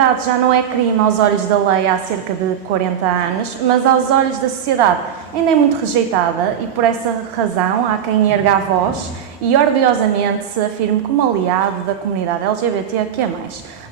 homossexualidade já não é crime aos olhos da lei há cerca de 40 anos, mas aos olhos da sociedade ainda é muito rejeitada e por essa razão há quem erga a voz e orgulhosamente se afirme como aliado da comunidade LGBTQIA+.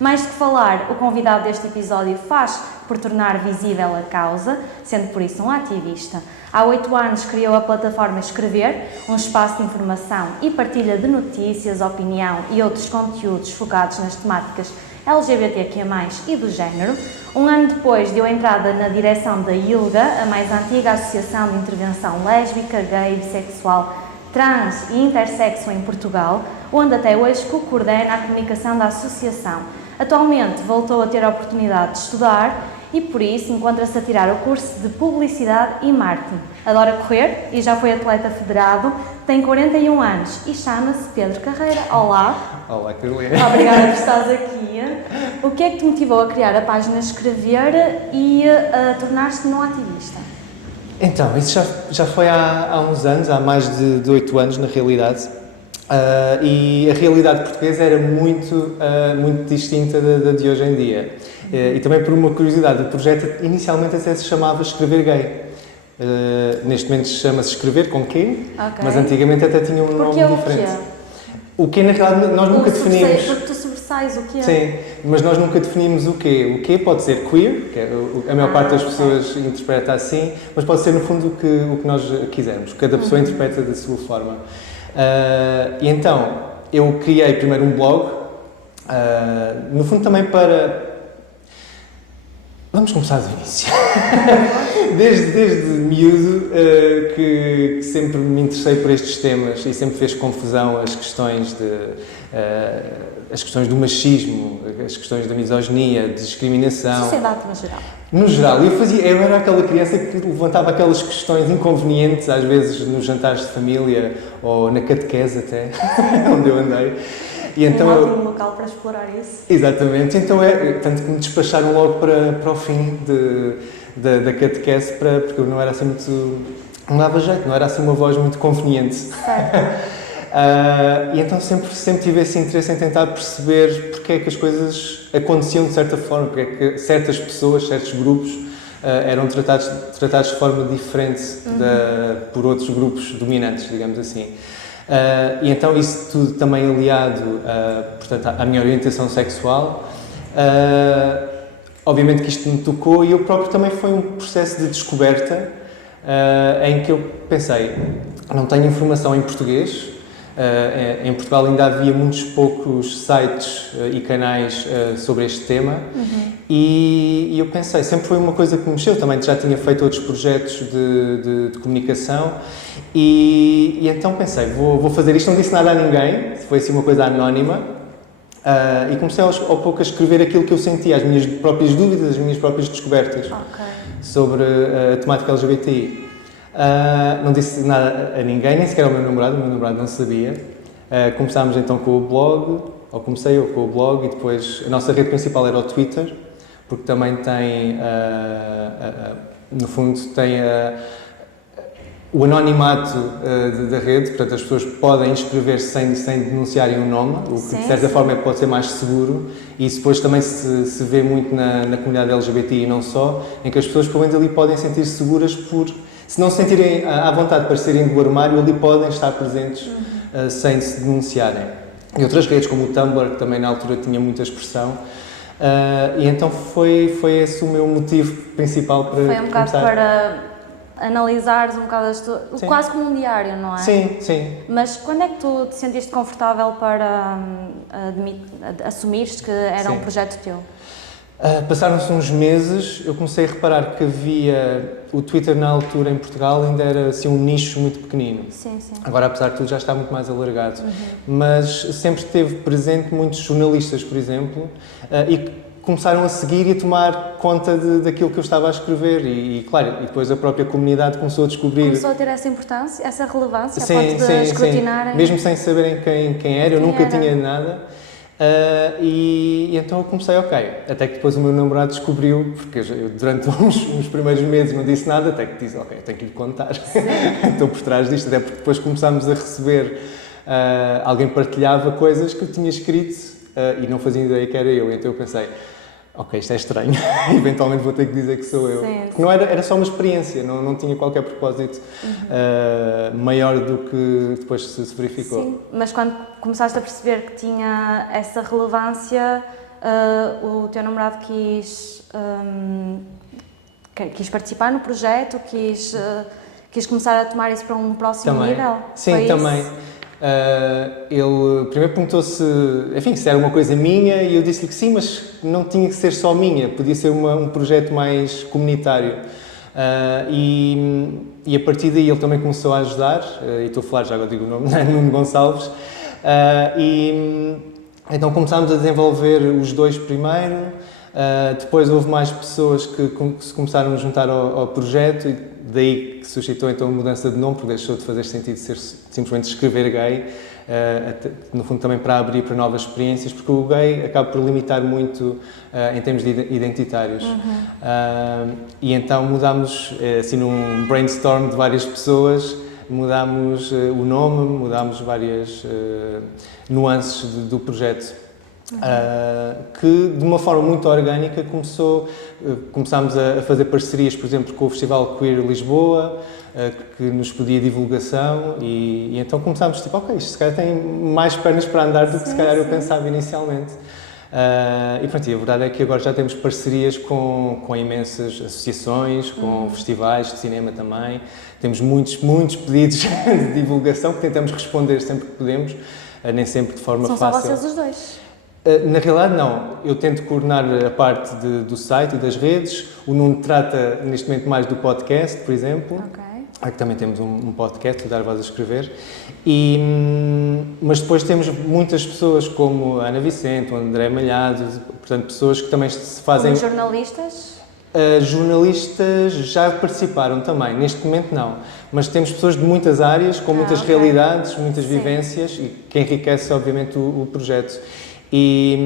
Mais do que falar, o convidado deste episódio faz por tornar visível a causa, sendo por isso um ativista. Há 8 anos criou a plataforma Escrever, um espaço de informação e partilha de notícias, opinião e outros conteúdos focados nas temáticas LGBTQIA+, e do género. Um ano depois deu entrada na direção da ILGA, a mais antiga associação de intervenção lésbica, gay, bissexual, trans e intersexo em Portugal, onde até hoje coordena a comunicação da associação. Atualmente voltou a ter a oportunidade de estudar e por isso encontra-se a tirar o curso de Publicidade e Marketing. Adora correr e já foi atleta federado, tem 41 anos e chama-se Pedro Carreira. Olá! Olá, Carolina! Obrigada por estares aqui. O que é que te motivou a criar a página Escrever e a tornar-te um ativista? Então, isso já foi há uns anos, há mais de 8 anos na realidade. E a realidade portuguesa era muito distinta da de hoje em dia. E também por uma curiosidade, o projeto inicialmente até se chamava Escrever Gay. Neste momento chama-se Escrever com Q, okay. Mas antigamente até tinha um nome diferente. O quê, na realidade, nós nunca definimos. Porque tu sobressais o quê? Sim, mas nós nunca definimos o quê. O quê pode ser queer, que a maior parte das pessoas interpreta assim, mas pode ser no fundo o que nós quisermos. Cada pessoa interpreta da sua forma. E então, eu criei primeiro um blog, no fundo também para... Vamos começar do início. desde miúdo que sempre me interessei por estes temas e sempre fez confusão as questões do machismo, as questões da misoginia, de discriminação. Sociedade no geral. No geral, eu era aquela criança que levantava aquelas questões inconvenientes, às vezes nos jantares de família ou na catequese até, onde eu andei. E então, um ótimo local para explorar isso. Exatamente, então tanto que me despacharam logo para o fim da catequese, porque eu não era assim muito... não dava jeito, não era assim uma voz muito conveniente. Certo. E então sempre tive esse interesse em tentar perceber porque é que as coisas aconteciam de certa forma, porque é que certas pessoas, certos grupos eram tratados de forma diferente por outros grupos dominantes, digamos assim. E então isso tudo também aliado portanto, à minha orientação sexual, obviamente que isto me tocou e eu próprio também foi um processo de descoberta em que eu pensei, não tenho informação em português, em Portugal ainda havia muitos poucos sites e canais sobre este tema e eu pensei, sempre foi uma coisa que me mexeu, também já tinha feito outros projetos de comunicação e então pensei, vou fazer isto, não disse nada a ninguém, foi assim uma coisa anónima e comecei ao pouco a escrever aquilo que eu sentia, as minhas próprias dúvidas, as minhas próprias descobertas sobre a temática LGBTI. Não disse nada a ninguém, nem sequer ao meu namorado não sabia. Começámos então com o blog, comecei eu com o blog e depois a nossa rede principal era o Twitter, porque também tem, no fundo, tem o anonimato da rede, portanto as pessoas podem inscrever-se sem denunciarem o nome, o que de certa forma pode ser mais seguro e isso depois também se vê muito na comunidade LGBTI e não só, em que as pessoas pelo menos ali podem sentir-se seguras se não se sentirem à vontade para saírem do armário, ali podem estar presentes sem se denunciarem. E outras redes, como o Tumblr, que também na altura tinha muita expressão. E então foi esse o meu motivo principal para começar. Foi um bocado para analisares um bocado quase como um diário, não é? Sim. Mas quando é que tu te sentiste confortável para assumires que era um projeto teu? Passaram-se uns meses, eu comecei a reparar que havia... O Twitter na altura em Portugal ainda era assim um nicho muito pequenino. Sim. Agora, apesar de tudo, já está muito mais alargado. Mas sempre esteve presente muitos jornalistas, por exemplo, e começaram a seguir e a tomar conta daquilo que eu estava a escrever e claro, e depois a própria comunidade começou a descobrir... Começou a ter essa importância, essa relevância, a ponto de escrutinarem... Mesmo sem saberem quem era, eu nunca tinha nada. E então eu comecei, até que depois o meu namorado descobriu, porque eu durante uns primeiros meses não disse nada, até que disse, tenho que lhe contar, estou por trás disto, até porque depois começámos a receber, alguém partilhava coisas que eu tinha escrito e não fazia ideia que era eu, então eu pensei, ok, isto é estranho, eventualmente vou ter que dizer que sou eu. Sim, Porque não era só uma experiência, não tinha qualquer propósito maior do que depois se verificou. Sim, mas quando começaste a perceber que tinha essa relevância, o teu namorado quis participar no projeto, quis começar a tomar isso para um próximo nível? Sim, Foi também. isso? Ele primeiro perguntou se era uma coisa minha e eu disse-lhe que sim, mas não tinha que ser só minha, podia ser um projeto mais comunitário. E a partir daí ele também começou a ajudar, e estou a falar, já agora digo o nome, Nuno Gonçalves, então começámos a desenvolver os dois primeiro, depois houve mais pessoas que se começaram a juntar ao projeto, e daí que suscitou então a mudança de nome, porque deixou de fazer sentido ser simplesmente escrever gay, no fundo também para abrir para novas experiências, porque o gay acaba por limitar muito em termos de identitários. E então mudámos, assim num brainstorm de várias pessoas, mudámos o nome, mudámos várias nuances do projeto. Que de uma forma muito orgânica começámos a fazer parcerias, por exemplo, com o Festival Queer Lisboa, que nos pedia divulgação e então começámos tipo, ok, isto se calhar tem mais pernas para andar do que se calhar eu pensava inicialmente. E pronto, e a verdade é que agora já temos parcerias com imensas associações, com festivais de cinema também, temos muitos pedidos de divulgação que tentamos responder sempre que podemos, nem sempre de forma fácil. São só vocês os dois? Na realidade, não. Eu tento coordenar a parte do site e das redes. O Nuno trata, neste momento, mais do podcast, por exemplo. Ok. Aqui também temos um podcast, o Dar Voz a Escrever. Mas depois temos muitas pessoas como a Ana Vicente, o André Malhado, portanto, pessoas que também se fazem... Como jornalistas? Jornalistas já participaram também, neste momento não. Mas temos pessoas de muitas áreas, com muitas realidades, muitas vivências, e que enriquece, obviamente, o projeto. E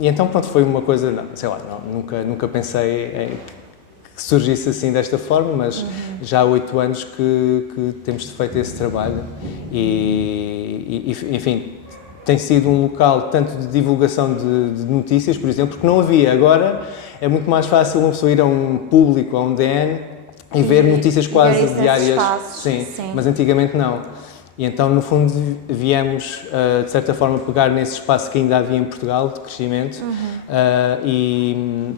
então, pronto, foi uma coisa, nunca pensei que surgisse assim desta forma, mas já há 8 anos que temos feito esse trabalho e, enfim, tem sido um local tanto de divulgação de notícias, por exemplo, porque não havia. Agora é muito mais fácil uma pessoa ir a um público, a um DN e ver notícias quase diárias. Sim, mas antigamente não. E então, no fundo, viemos, de certa forma, pegar nesse espaço que ainda havia em Portugal, de crescimento, e,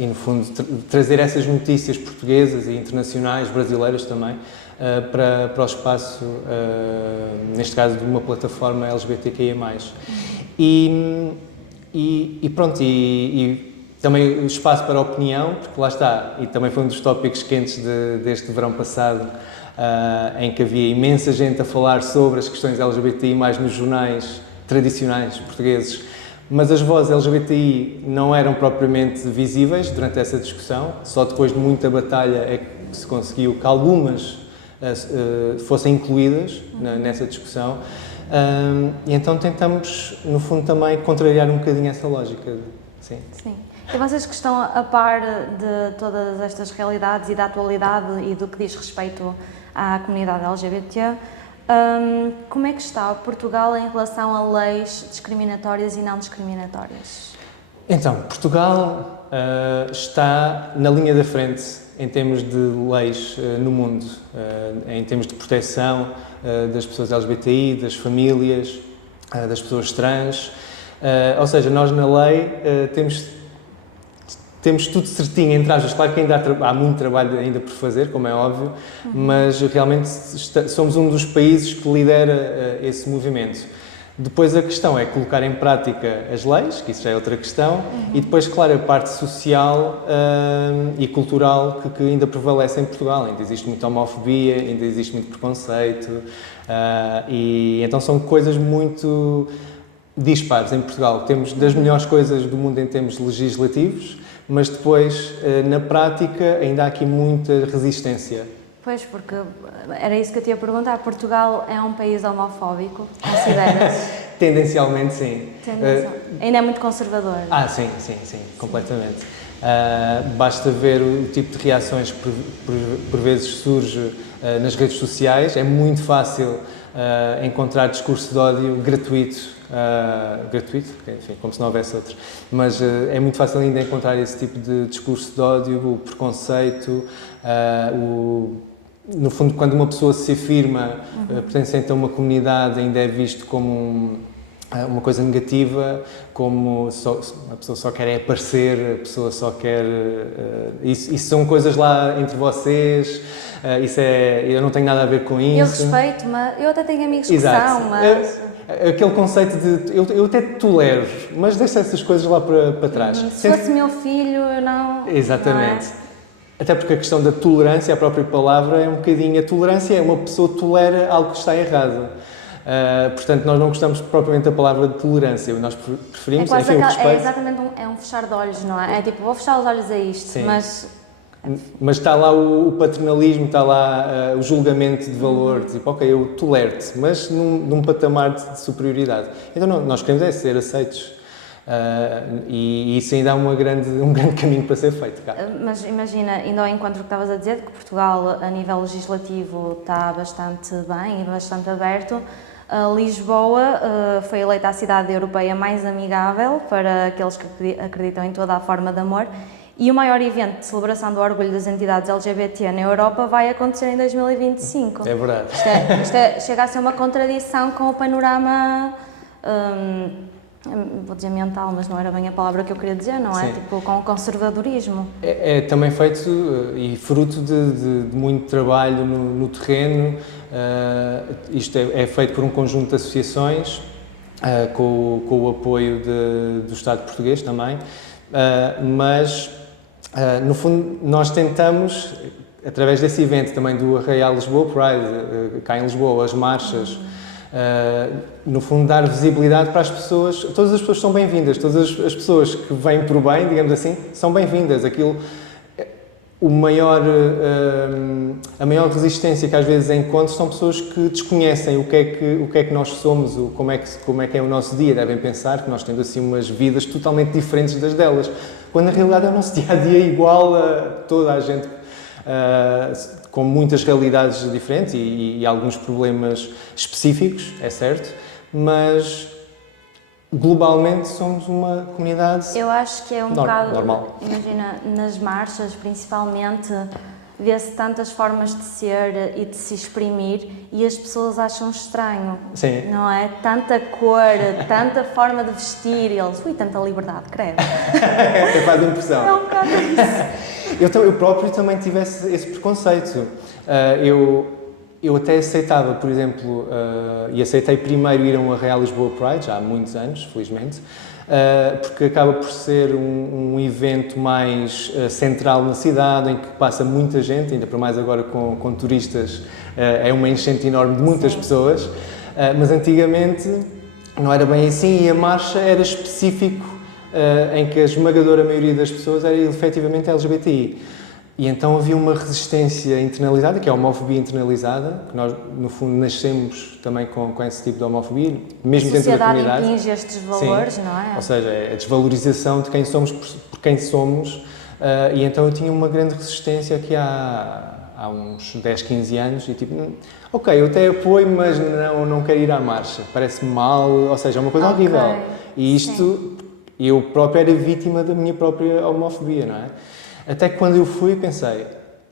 no fundo, trazer essas notícias portuguesas e internacionais, brasileiras também, para o espaço, neste caso, de uma plataforma LGBTQIA+. E pronto, e também espaço para a opinião, porque lá está, e também foi um dos tópicos quentes deste verão passado, em que havia imensa gente a falar sobre as questões LGBTI mais nos jornais tradicionais portugueses, mas as vozes LGBTI não eram propriamente visíveis durante essa discussão, só depois de muita batalha é que se conseguiu que algumas fossem incluídas nessa discussão, e então tentamos, no fundo, também contrariar um bocadinho essa lógica. Sim. E vocês que estão a par de todas estas realidades e da atualidade e do que diz respeito à comunidade LGBT, como é que está Portugal em relação a leis discriminatórias e não discriminatórias? Então, Portugal está na linha da frente em termos de leis no mundo, em termos de proteção das pessoas LGBTI, das famílias, das pessoas trans. Ou seja, nós na lei temos tudo certinho, entre aspas. Claro que ainda há muito trabalho ainda por fazer, como é óbvio, mas realmente somos um dos países que lidera esse movimento. Depois a questão é colocar em prática as leis, que isso já é outra questão, e depois, claro, a parte social e cultural que ainda prevalece em Portugal. Ainda existe muita homofobia, ainda existe muito preconceito, e então são coisas muito dispares em Portugal. Temos das melhores coisas do mundo em termos legislativos, mas depois, na prática, ainda há aqui muita resistência. Pois, porque era isso que eu te ia perguntar. Portugal é um país homofóbico, consideras? Tendencialmente, sim. Ainda é muito conservador. Sim, completamente. Basta ver o tipo de reações que por vezes surge nas redes sociais. É muito fácil encontrar discurso de ódio gratuito gratuito, enfim, como se não houvesse outros, mas é muito fácil ainda encontrar esse tipo de discurso de ódio, o preconceito, no fundo, quando uma pessoa se afirma pertencente a uma comunidade, ainda é visto como uma coisa negativa, como a pessoa só quer aparecer, a pessoa só quer... isso são coisas lá entre vocês, eu não tenho nada a ver com isso. Eu respeito, mas eu até tenho amigos que são, mas... Aquele conceito de... Eu até tolero, mas deixa essas coisas lá para trás. Se fosse meu filho, eu não... Exatamente. Não é? Até porque a questão da tolerância, a própria palavra, é um bocadinho... A tolerância é uma pessoa tolera algo que está errado. Portanto, nós não gostamos propriamente da palavra de tolerância, nós preferimos, enfim, o respeito. É exatamente um fechar de olhos, não é? É tipo, vou fechar os olhos a isto, Sim. Mas está lá o paternalismo, está lá o julgamento de valor, tipo, ok, eu tolero-te, mas num patamar de superioridade. Então, nós queremos ser aceitos. E isso ainda há um grande caminho para ser feito cá. Mas imagina, indo ao encontro que estavas a dizer, que Portugal, a nível legislativo, está bastante bem e bastante aberto. Lisboa foi eleita a cidade europeia mais amigável para aqueles que acreditam em toda a forma de amor, e o maior evento de celebração do orgulho das entidades LGBT na Europa vai acontecer em 2025. É verdade. Chega a ser uma contradição com o panorama, vou dizer mental, mas não era bem a palavra que eu queria dizer, não é? Sim. Tipo, com o conservadorismo. É também feito e fruto de muito trabalho no terreno. Isto é feito por um conjunto de associações, com o apoio do Estado português também, mas no fundo nós tentamos, através desse evento também do Arraial Lisboa Pride, cá em Lisboa, as marchas, no fundo dar visibilidade para as pessoas. Todas as pessoas são bem-vindas, todas as pessoas que vêm por bem, digamos assim, são bem-vindas. A maior resistência que às vezes encontro são pessoas que desconhecem o que é que nós somos, como é que é o nosso dia. Devem pensar que nós temos assim umas vidas totalmente diferentes das delas, quando na realidade é o nosso dia-a-dia igual a toda a gente, com muitas realidades diferentes e alguns problemas específicos, é certo, mas globalmente somos uma comunidade. Eu acho que é um bocado normal. Imagina, nas marchas principalmente, vê-se tantas formas de ser e de se exprimir e as pessoas acham estranho. Sim. Não é? Tanta cor, tanta forma de vestir, e eles, tanta liberdade, credo. Até faz impressão. É um bocado isso. Eu próprio também tive esse preconceito. Eu até aceitava, por exemplo, e aceitei primeiro ir a um Arraial Lisboa Pride, já há muitos anos, felizmente, porque acaba por ser um evento mais central na cidade, em que passa muita gente, ainda por mais agora com turistas, é uma enchente enorme de muitas pessoas, mas antigamente não era bem assim e a marcha era específico, em que a esmagadora maioria das pessoas era efetivamente LGBTI. E então havia uma resistência internalizada, que é a homofobia internalizada, que nós, no fundo, nascemos também com esse tipo de homofobia, mesmo dentro da comunidade. A sociedade impinge estes valores, sim, não é? Ou seja, é a desvalorização de quem somos por quem somos, e então eu tinha uma grande resistência aqui há uns 10, 15 anos, e tipo, ok, eu até apoio, mas não quero ir à marcha, parece-me mal, ou seja, é uma coisa horrível. E isto, eu próprio era vítima da minha própria homofobia, não é? Até que quando eu fui pensei,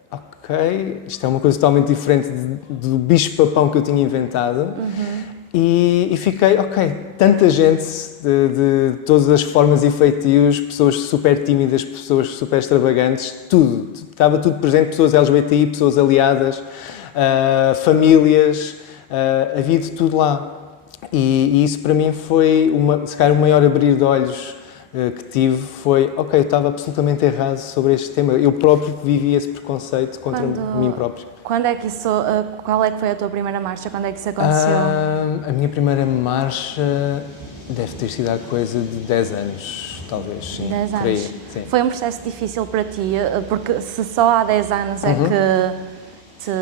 ok, isto é uma coisa totalmente diferente do bicho-papão que eu tinha inventado, e fiquei, ok, tanta gente de todas as formas e feitios, pessoas super tímidas, pessoas super extravagantes, estava tudo presente, pessoas LGBTI, pessoas aliadas, famílias, havia de tudo lá. E isso para mim foi, se calhar, o maior abrir de olhos que tive foi, ok, eu estava absolutamente errado sobre este tema. Eu próprio vivi esse preconceito contra mim próprio. Quando é que isso, qual é que foi a tua primeira marcha? Quando é que isso aconteceu? A minha primeira marcha deve ter sido há coisa de 10 anos, talvez, sim. 10 anos. Por aí, sim. Foi um processo difícil para ti, porque se só há 10 anos é que te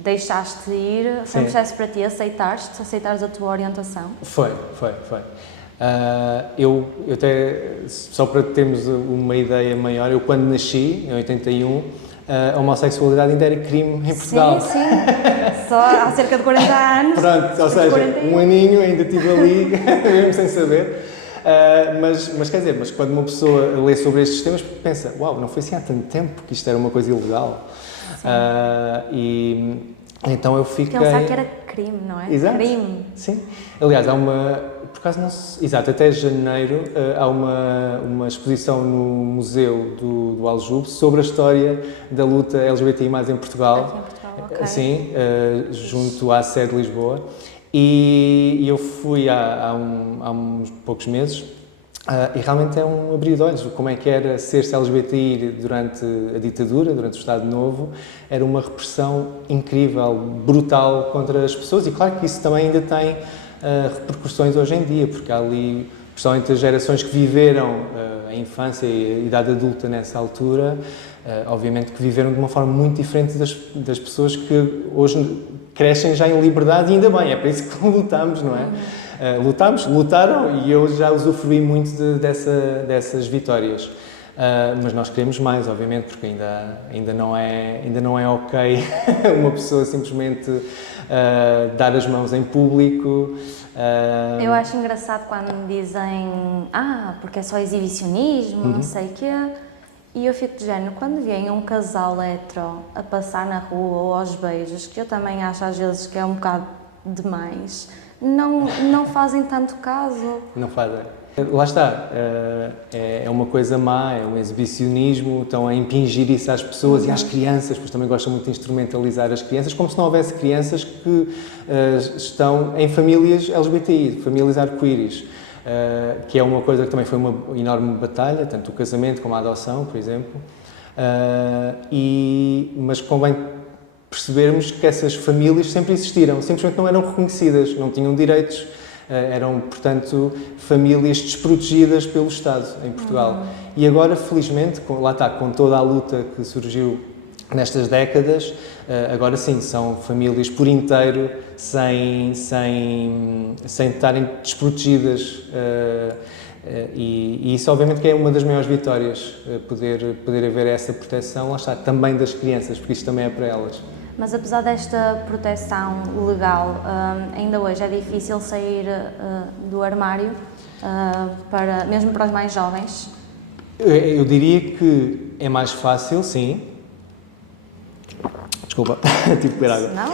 deixaste ir, foi um processo para ti, aceitares a tua orientação? Foi. Eu até, só para termos uma ideia maior, eu quando nasci, em 81, a homossexualidade ainda era crime em Portugal. Sim, sim. Só há cerca de 40 anos. Pronto, ou seja, 41. um aninho ainda estive ali, mesmo sem saber. Mas quer dizer, mas quando uma pessoa lê sobre estes temas, pensa, uau, não foi assim há tanto tempo que isto era uma coisa ilegal. E então eu fiquei... Pensar que era crime, não é? Exato. Crime. Sim. Aliás, há uma... Por acaso não se... Exato, até janeiro há uma exposição no Museu do Aljube sobre a história da luta LGBTI+ em Portugal. Aqui em Portugal, ok. Sim, junto à sede de Lisboa. E eu fui há uns poucos meses e realmente é um abrir de olhos. Como é que era ser-se LGBTI durante a ditadura, durante o Estado Novo. Era uma repressão incrível, brutal contra as pessoas e claro que isso também ainda tem repercussões hoje em dia, porque há ali, principalmente as gerações que viveram a infância e a idade adulta nessa altura, obviamente que viveram de uma forma muito diferente das pessoas que hoje crescem já em liberdade e ainda bem, é para isso que lutamos, não é? Lutaram e eu já usufruí muito dessas vitórias. Mas nós queremos mais, obviamente, porque ainda não é ok uma pessoa simplesmente dar as mãos em público. Eu acho engraçado quando me dizem porque é só exibicionismo, não sei o quê. E eu fico de género, quando vem um casal hetero a passar na rua ou aos beijos, que eu também acho às vezes que é um bocado demais, não fazem tanto caso. Não fazem. Lá está, é uma coisa má, é um exibicionismo, estão a impingir isso às pessoas e às crianças, pois também gostam muito de instrumentalizar as crianças, como se não houvesse crianças que estão em famílias LGBTI, famílias arco-íris, que é uma coisa que também foi uma enorme batalha, tanto o casamento como a adoção, por exemplo, mas convém percebermos que essas famílias sempre existiram, simplesmente não eram reconhecidas, não tinham direitos. Eram, portanto, famílias desprotegidas pelo Estado em Portugal. E agora, felizmente, com toda a luta que surgiu nestas décadas, agora sim, são famílias por inteiro, sem estarem desprotegidas. E isso, obviamente, que é uma das maiores vitórias, poder haver essa proteção, lá está, também das crianças, porque isto também é para elas. Mas apesar desta proteção legal, ainda hoje é difícil sair do armário, mesmo para os mais jovens? Eu diria que é mais fácil, sim. Desculpa, tive que beber água. Não?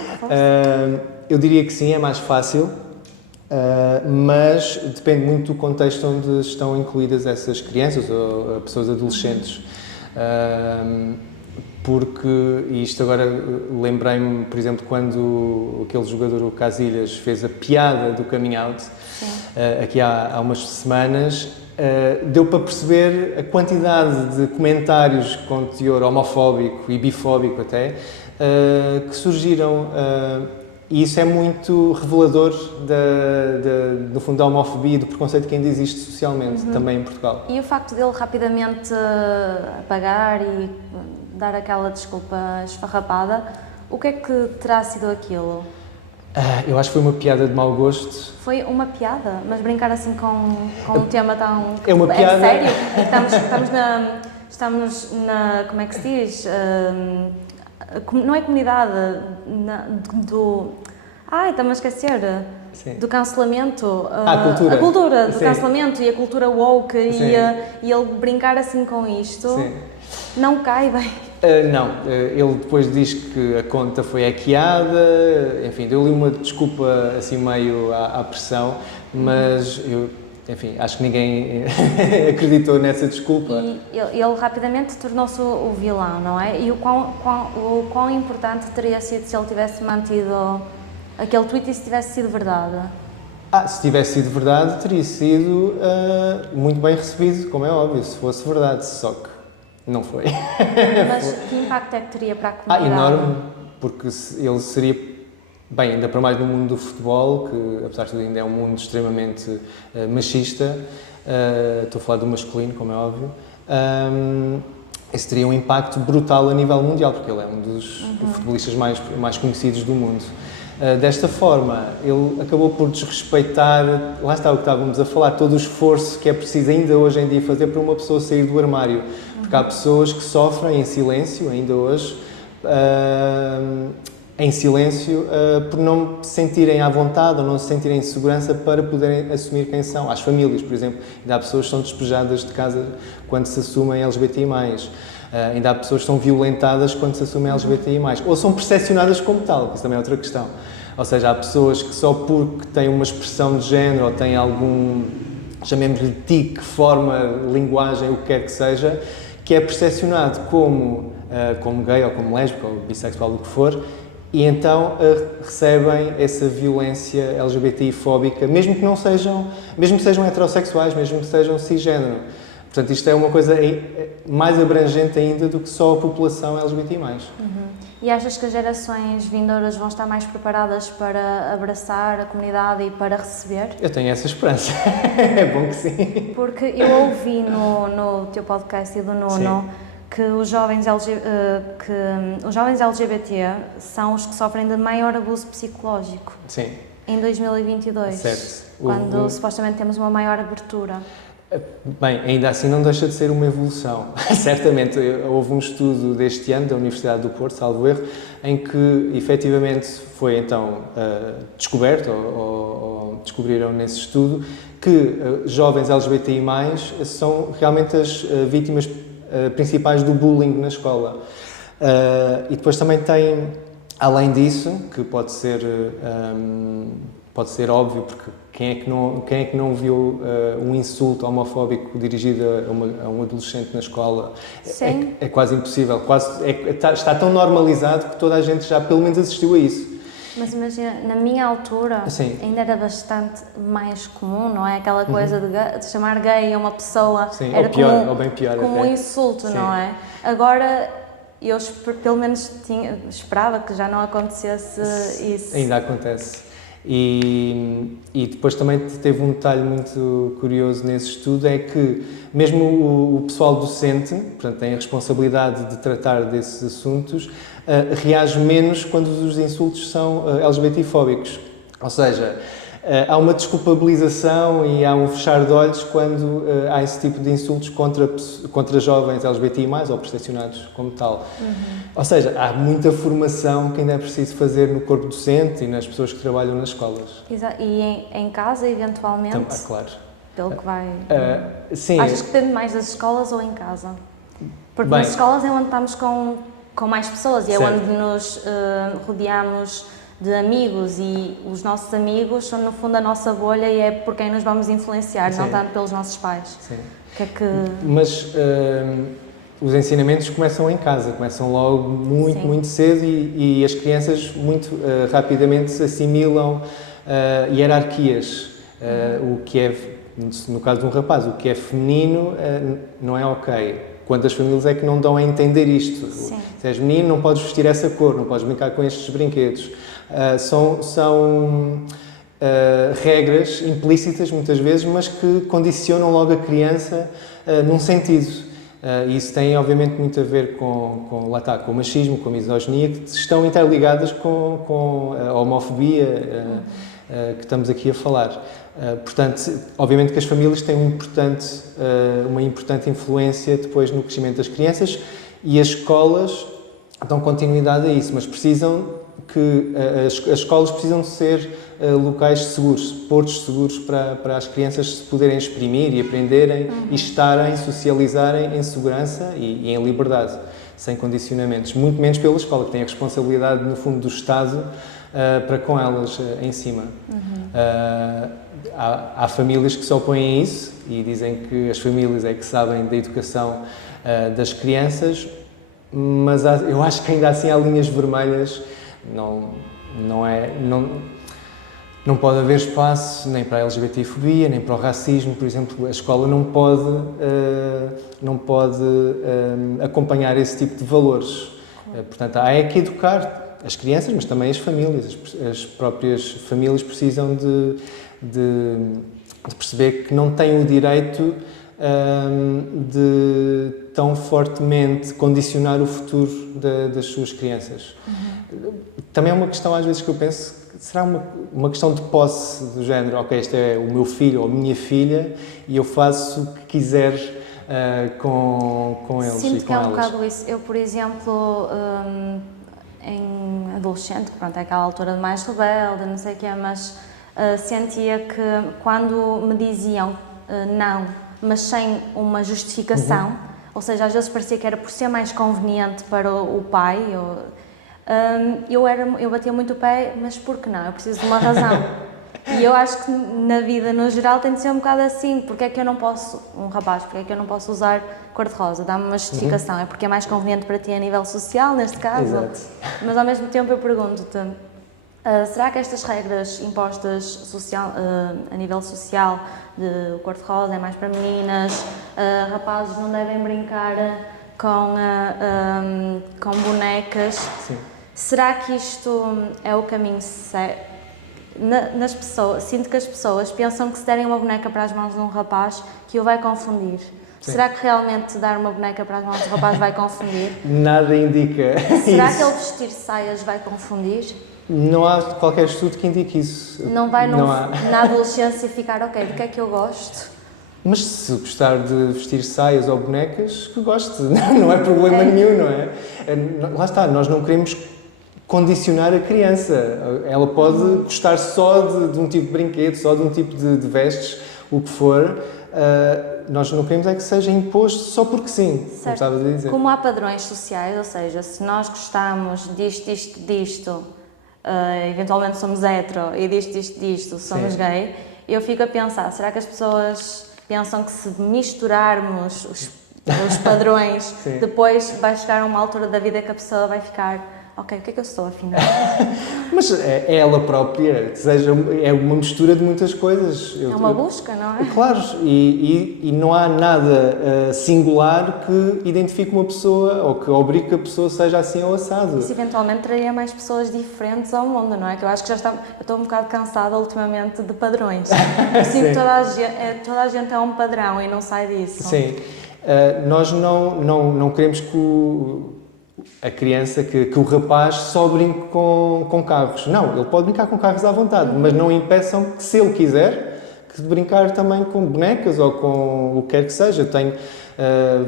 Eu diria que sim, é mais fácil, mas depende muito do contexto onde estão incluídas essas crianças ou pessoas adolescentes. Porque, e isto agora lembrei-me, por exemplo, quando aquele jogador, o Casillas, fez a piada do coming out, aqui há umas semanas, deu para perceber a quantidade de comentários com teor homofóbico e bifóbico até, que surgiram, e isso é muito revelador no fundo da homofobia e do preconceito que ainda existe socialmente, também em Portugal. E o facto dele rapidamente apagar e dar aquela desculpa esfarrapada, o que é que terá sido aquilo? Eu acho que foi uma piada de mau gosto. Foi uma piada? Mas brincar assim com um tema tão... É uma piada... É sério? Estamos na... Como é que se diz? Não é comunidade, está-me a esquecer. Sim. Do cancelamento. A cultura do cancelamento e a cultura woke e ele brincar assim com isto. Sim. Não cai bem. Não, ele depois diz que a conta foi hackeada, enfim, deu-lhe uma desculpa assim meio à pressão, mas eu, enfim, acho que ninguém acreditou nessa desculpa. E ele rapidamente tornou-se o vilão, não é? E o quão importante teria sido se ele tivesse mantido aquele tweet e se tivesse sido verdade? Se tivesse sido verdade, teria sido muito bem recebido, como é óbvio, se fosse verdade, só que não foi. Mas que impacto é que teria para a comunidade? Enorme, porque ele seria, bem, ainda para mais no mundo do futebol, que apesar de tudo ainda é um mundo extremamente machista, estou a falar do masculino, como é óbvio, esse teria um impacto brutal a nível mundial, porque ele é um dos futebolistas mais conhecidos do mundo. Desta forma, ele acabou por desrespeitar, lá está o que estávamos a falar, todo o esforço que é preciso ainda hoje em dia fazer para uma pessoa sair do armário. Porque há pessoas que sofrem em silêncio, ainda hoje, por não se sentirem à vontade ou não se sentirem em segurança para poderem assumir quem são. Às famílias, por exemplo, ainda há pessoas que são despejadas de casa quando se assumem LGBTI+. Ainda há pessoas que são violentadas quando se assumem LGBTI+. Ou são percepcionadas como tal, que isso também é outra questão. Ou seja, há pessoas que só porque têm uma expressão de género ou têm algum, chamemos-lhe tique, forma, linguagem, o que quer que seja, que é percepcionado como gay ou como lésbico ou bissexual, o que for, e então recebem essa violência LGBTI-fóbica, mesmo que sejam heterossexuais, mesmo que sejam cisgénero. Portanto, isto é uma coisa mais abrangente ainda do que só a população LGBTI+. E achas que as gerações vindouras vão estar mais preparadas para abraçar a comunidade e para receber? Eu tenho essa esperança. É bom que sim. Porque eu ouvi no teu podcast e do Nuno que os jovens LGBT são os que sofrem de maior abuso psicológico. Sim. Em 2022. Certo. Quando supostamente temos uma maior abertura. Bem, ainda assim não deixa de ser uma evolução. Certamente, houve um estudo deste ano da Universidade do Porto, salvo erro, em que efetivamente foi então descoberto, ou descobriram nesse estudo, que jovens LGBTI+, são realmente as vítimas principais do bullying na escola. E depois também tem, além disso, que pode ser óbvio, porque quem é que não viu um insulto homofóbico dirigido a um adolescente na escola? Sim. É quase impossível, está tão normalizado que toda a gente já pelo menos assistiu a isso. Mas imagina, na minha altura ainda era bastante mais comum, não é? Aquela coisa de chamar gay a uma pessoa era ou bem pior como um insulto, não é? Agora, eu pelo menos esperava que já não acontecesse isso. Ainda acontece. E depois também teve um detalhe muito curioso nesse estudo, é que mesmo o pessoal docente, portanto tem a responsabilidade de tratar desses assuntos, reage menos quando os insultos são LGBT-fóbicos. Ou seja, há uma desculpabilização e há um fechar de olhos quando há esse tipo de insultos contra jovens LGBTI+, ou percepcionados como tal. Ou seja, há muita formação que ainda é preciso fazer no corpo docente e nas pessoas que trabalham nas escolas. Exato. E em casa, eventualmente? Claro. Pelo que vai... Sim. Achas que depende mais das escolas ou em casa? Porque nas escolas é onde estamos com mais pessoas e é onde nos rodeamos de amigos, e os nossos amigos são no fundo a nossa bolha e é por quem nos vamos influenciar, não tanto pelos nossos pais. Sim. Mas os ensinamentos começam em casa, começam logo muito cedo e as crianças muito rapidamente assimilam hierarquias. O que é, no caso de um rapaz, o que é feminino não é ok. Quantas famílias é que não dão a entender isto? Sim. Se és menino, não podes vestir essa cor, não podes brincar com estes brinquedos. São regras implícitas, muitas vezes, mas que condicionam logo a criança num sentido. E isso tem, obviamente, muito a ver com o machismo, com a misoginia, que estão interligadas com a homofobia que estamos aqui a falar. Portanto, obviamente que as famílias têm uma importante influência depois no crescimento das crianças, e as escolas dão continuidade a isso, mas as escolas precisam de ser locais seguros, portos seguros para as crianças se poderem exprimir e aprenderem e estarem, socializarem em segurança e em liberdade, sem condicionamentos. Muito menos pela escola, que tem a responsabilidade, no fundo, do Estado para com elas em cima. Há famílias que se opõem a isso e dizem que as famílias é que sabem da educação das crianças, mas eu acho que ainda assim há linhas vermelhas. Não pode haver espaço nem para a LGBTfobia, nem para o racismo. Por exemplo, a escola não pode acompanhar esse tipo de valores. Portanto, há que educar as crianças, mas também as famílias. As próprias famílias precisam de perceber que não têm o direito de tão fortemente condicionar o futuro das suas crianças. Também é uma questão, às vezes, que eu penso, será uma questão de posse do género, ok, este é o meu filho ou a minha filha e eu faço o que quiser com eles Sinto e que com é um elas. bocado isso. Eu, por exemplo, em adolescente, pronto, é aquela altura de mais rebelde, não sei o quê, mas sentia que quando me diziam não, mas sem uma justificação, ou seja, às vezes parecia que era por ser mais conveniente para o pai, eu batia muito o pé, mas por que não? Eu preciso de uma razão. E eu acho que na vida, no geral, tem de ser um bocado assim. Porque é que eu não posso, um rapaz, porque é que eu não posso usar cor-de-rosa? Dá-me uma justificação. É porque é mais conveniente para ti a nível social, neste caso? Exato. Mas ao mesmo tempo eu pergunto-te, será que estas regras impostas a nível social, de o cor-de-rosa é mais para meninas, rapazes não devem brincar com bonecas, Sim. será que isto é o caminho certo? Nas pessoas, sinto que as pessoas pensam que se derem uma boneca para as mãos de um rapaz que o vai confundir. Sim. Será que realmente dar uma boneca para as mãos do rapaz vai confundir? Nada indica Será isso. que ele vestir saias vai confundir? Não há qualquer estudo que indique isso. Não vai Não há. na adolescência ficar, ok, do que é que eu gosto? Mas se gostar de vestir saias ou bonecas, que goste. Não é problema nenhum, não é? Lá está, nós não queremos condicionar a criança. Ela pode gostar só de um tipo de brinquedo, só de um tipo de vestes, o que for. Nós não queremos é que seja imposto só porque sim, como estavas a dizer. Como há padrões sociais, ou seja, se nós gostamos disto, eventualmente somos hetero e disto, somos gay, eu fico a pensar, será que as pessoas pensam que se misturarmos os padrões, depois vai chegar a uma altura da vida que a pessoa vai ficar, ok, o que é que eu sou afinal? Mas é ela própria, seja, é uma mistura de muitas coisas. É uma busca, não é? Claro, e não há nada singular que identifique uma pessoa ou que obrigue que a pessoa seja assim ou assado. Isso eventualmente traria mais pessoas diferentes ao mundo, não é? Que eu acho que eu estou um bocado cansada ultimamente de padrões. Eu sinto que toda a gente é um padrão e não sai disso. Sim, nós não queremos que a criança, que o rapaz só brinque com carros. Não, ele pode brincar com carros à vontade, mas não impeçam que, se ele quiser, que brincar também com bonecas ou com o que quer que seja. Eu tenho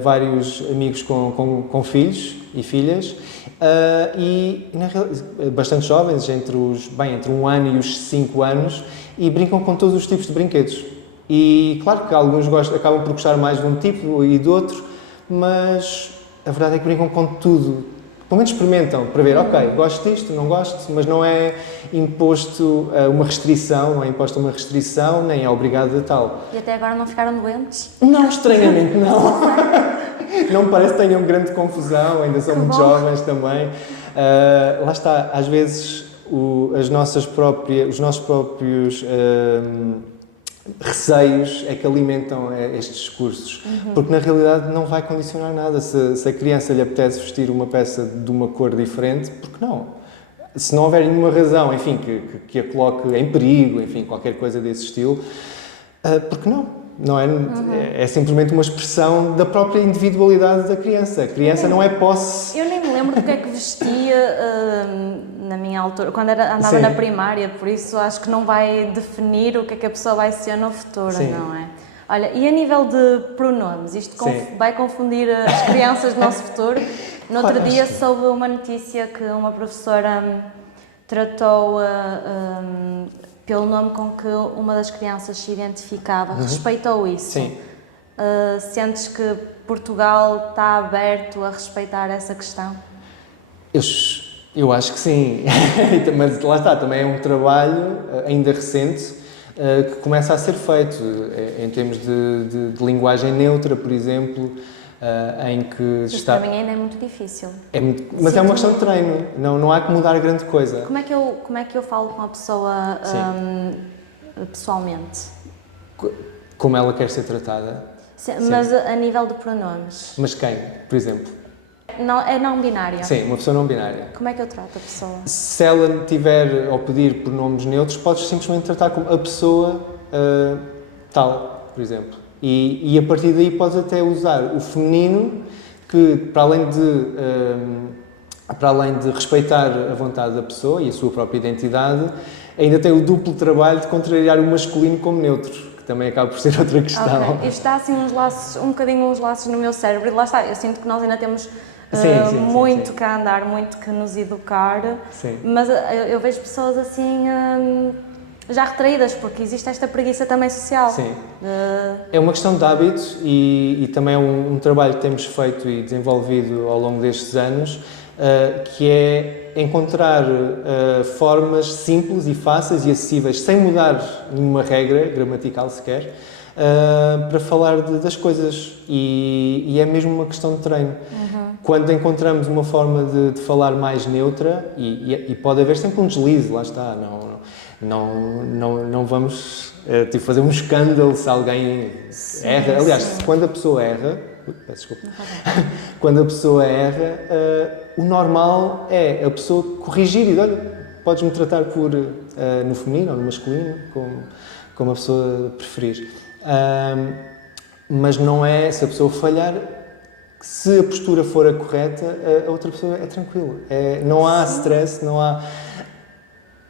vários amigos com filhos e filhas e bastante jovens, entre 1 ano e os 5 anos, e brincam com todos os tipos de brinquedos. E claro que alguns acabam por gostar mais de um tipo e do outro, mas a verdade é que brincam com tudo. Pelo menos experimentam para ver, ok, gosto disto, não gosto, mas não é imposto uma restrição, nem é obrigado a tal. E até agora não ficaram doentes? Não, estranhamente não. Não me parece que tenham grande confusão, ainda são muito jovens também. Lá está, às vezes os nossos próprios receios é que alimentam estes discursos, porque na realidade não vai condicionar nada. Se a criança lhe apetece vestir uma peça de uma cor diferente, por que não? Se não houver nenhuma razão, enfim, que a coloque em perigo, enfim, qualquer coisa desse estilo, por que não? Não é? É simplesmente uma expressão da própria individualidade da criança. A criança não é posse. Eu nem me lembro do que é que vestia na minha altura, quando andava na primária, por isso acho que não vai definir o que é que a pessoa vai ser no futuro, não é? Olha, e a nível de pronomes, isto vai confundir as crianças do nosso futuro? No outro dia soube uma notícia que uma professora tratou pelo nome com que uma das crianças se identificava, respeitou isso. Sim. Sentes que Portugal está aberto a respeitar essa questão? Eu acho que sim, mas lá está, também é um trabalho ainda recente que começa a ser feito em termos de linguagem neutra, por exemplo, em que isso para mim ainda é muito difícil. Mas é uma questão de treino, não há que mudar grande coisa. Como é que eu falo com a pessoa pessoalmente? Como ela quer ser tratada. Sim, mas a nível de pronomes? Mas quem, por exemplo? Não, é não binária? Sim, uma pessoa não binária. Como é que eu trato a pessoa? Se ela tiver ou pedir pronomes neutros, podes simplesmente tratar como a pessoa tal, por exemplo. E a partir daí podes até usar o feminino, que para além de respeitar a vontade da pessoa e a sua própria identidade, ainda tem o duplo trabalho de contrariar o masculino como neutro, que também acaba por ser outra questão. Ok, isto dá assim um bocadinho uns laços no meu cérebro, e lá está, eu sinto que nós ainda temos muito que andar, muito que nos educar, mas eu vejo pessoas assim já retraídas, porque existe esta preguiça também social. Sim. É uma questão de hábitos e também é um trabalho que temos feito e desenvolvido ao longo destes anos, que é encontrar formas simples e fáceis e acessíveis, sem mudar nenhuma regra gramatical sequer, para falar das coisas. E é mesmo uma questão de treino. Quando encontramos uma forma de falar mais neutra, e pode haver sempre um deslize, lá está, não vamos fazer um escândalo se alguém erra. Aliás, quando a pessoa erra, peço desculpa, quando a pessoa erra, o normal é a pessoa corrigir e dizer, olha, podes-me tratar por no feminino ou no masculino, como a pessoa preferir. Mas não é, se a pessoa falhar, se a postura for a correta, a outra pessoa é tranquila. Não há stress, não há...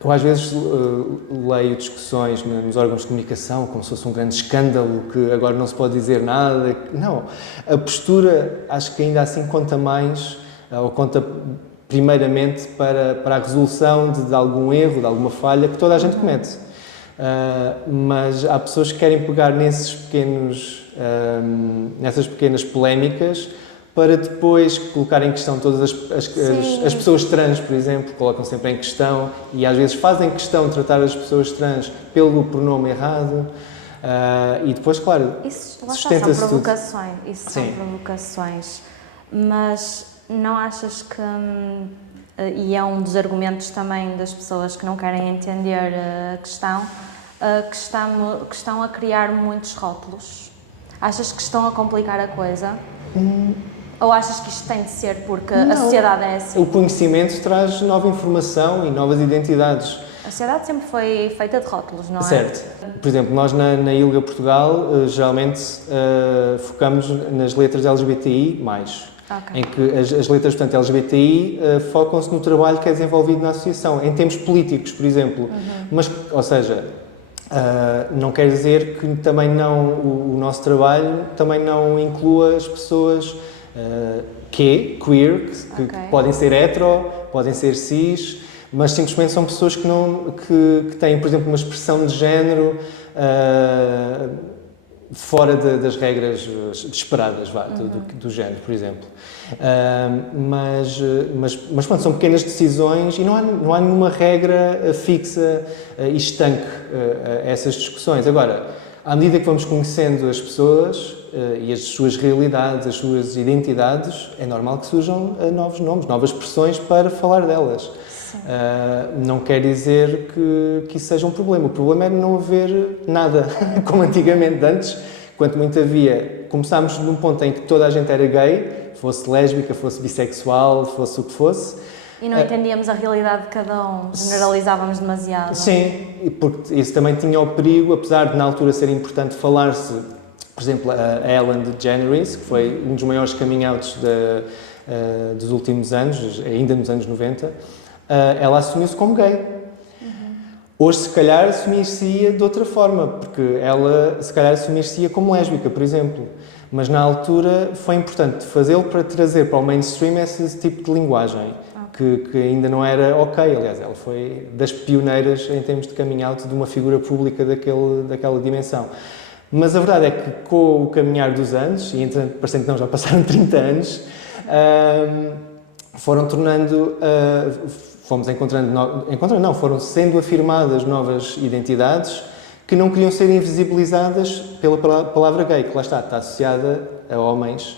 Eu às vezes leio discussões nos órgãos de comunicação como se fosse um grande escândalo, que agora não se pode dizer nada. Não, a postura acho que ainda assim conta mais, ou conta primeiramente para a resolução de algum erro, de alguma falha que toda a gente comete. Mas há pessoas que querem pegar nessas pequenas polémicas para depois colocar em questão todas as pessoas trans, por exemplo, colocam sempre em questão e às vezes fazem questão de tratar as pessoas trans pelo pronome errado e depois, claro, sustenta-se são provocações, tudo. Isso são provocações, mas não achas que, e é um dos argumentos também das pessoas que não querem entender a questão, que estão a criar muitos rótulos? Achas que estão a complicar a coisa? Ou achas que isto tem de ser porque a sociedade é assim? O conhecimento traz nova informação e novas identidades. A sociedade sempre foi feita de rótulos, não é? Certo. Por exemplo, nós na ILGA Portugal geralmente focamos nas letras LGBTI+. Em que as letras, portanto, LGBTI focam-se no trabalho que é desenvolvido na associação, em termos políticos, por exemplo. Mas, ou seja, não quer dizer que também o nosso trabalho também não inclua as pessoas queer, que podem ser hetero, podem ser cis, mas simplesmente são pessoas que têm, por exemplo, uma expressão de género fora das regras esperadas do género, por exemplo. Mas pronto, são pequenas decisões e não há nenhuma regra fixa e estanque a essas discussões. Agora, à medida que vamos conhecendo as pessoas e as suas realidades, as suas identidades, é normal que surjam novos nomes, novas expressões para falar delas. Não quer dizer que isso seja um problema. O problema é não haver nada, como antigamente. Antes, quanto muito havia, começámos num ponto em que toda a gente era gay, fosse lésbica, fosse bissexual, fosse o que fosse. E não entendíamos a realidade de cada um, generalizávamos demasiado. Sim, porque isso também tinha o perigo, apesar de na altura ser importante falar-se, por exemplo, a Ellen DeGeneres, que foi um dos maiores coming outs dos últimos anos, ainda nos anos 90, ela assumiu-se como gay. Hoje, se calhar, assumir-se-ia de outra forma, porque ela, se calhar, assumir-se-ia como lésbica, por exemplo. Mas, na altura, foi importante fazê-lo para trazer para o mainstream esse tipo de linguagem, que ainda não era ok. Aliás, ela foi das pioneiras em termos de coming out de uma figura pública daquela dimensão. Mas a verdade é que, com o caminhar dos anos, e entretanto, parecendo que não, já passaram 30 anos, foram sendo afirmadas novas identidades que não queriam ser invisibilizadas pela palavra gay, que lá está associada a homens